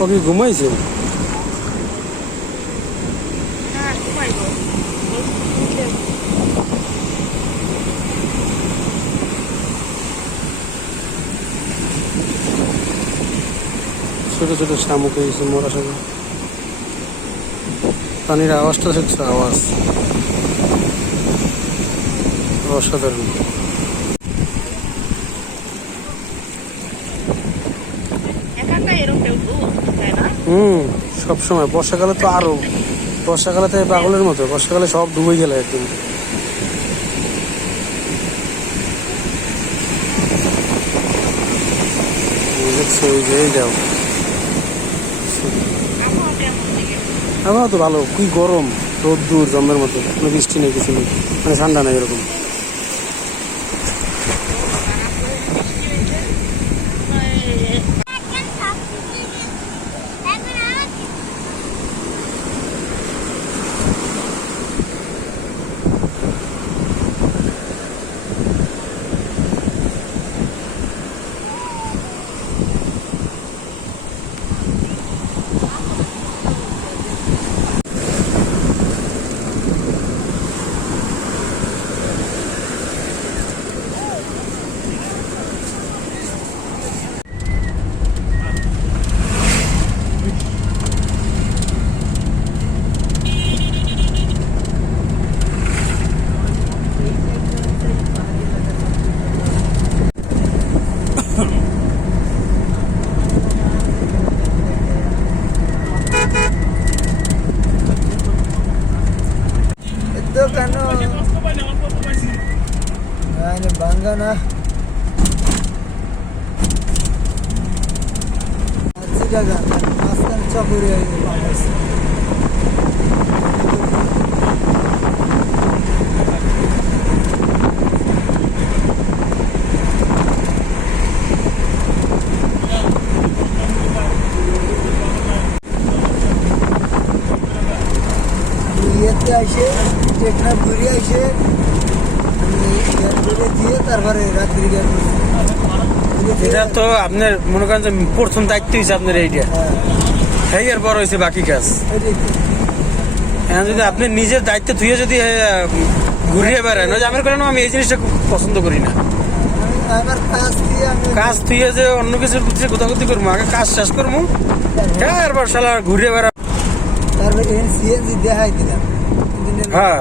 ও কি ঘুমাইছে? হ্যাঁ ছোট ছোট শামুক হয়েছে মোরা সব পানির আওয়াজটা হচ্ছে আওয়াজ। অসাধারণ একা একা এরকম কেউ তো তাই না হুম, সবসময়। বর্ষাকালে তো আরও। বর্ষাকালে তো পাগলের মতো। বর্ষাকালে সব ডুবে গেলে একদম। যাও আবহাওয়া তো ভালো। কি গরম। রোদ্দুর জন্মের মতো। কোনো বৃষ্টি নেই, কিছু নেই। মানে ঠান্ডা নেই, এরকম। eine Bangana. Aslan Çapur'ya yuvarlasın. Niyetli Ayşe, Tekrar Buri Ayşe, এটা তো আপনার মনে করেন যে প্রথম দায়িত্ব হয়েছে আপনার এইটা। হ্যাঁ। এই এর পর হয়েছে বাকি কাজ। এখন যদি আপনি নিজের দায়িত্ব ধুয়ে যদি ঘুরিয়ে বেড়ান ওই যে আমার কারণে আমি এই জিনিসটা খুব পছন্দ করি না। কাজ থুয়ে যে অন্য কিছুর পিছিয়ে কোথাকুতি করব আগে কাজ শেষ করব হ্যাঁ এরপর শালা ঘুরে বেড়া তারপরে সিএনজি দেখাই দিলাম। হ্যাঁ।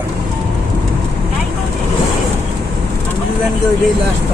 ইভেন্ট ওইটাই লাস্ট